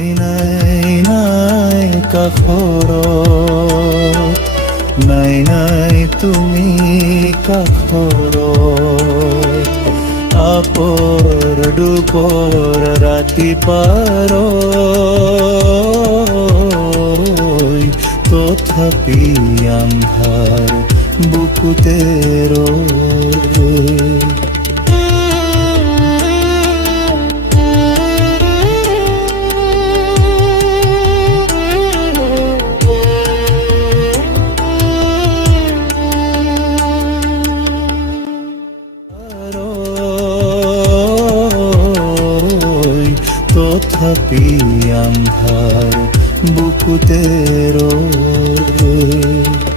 তুমি নাই নাই কাষৰত, নাই নাই তুমি কাষৰত, আপৰ দুপৰ ৰাতি পাৰ, তথাপি আন্ধাৰ বুকুতে ৰয়। তথাপি আন্ধাৰ বুকুতে ৰয়।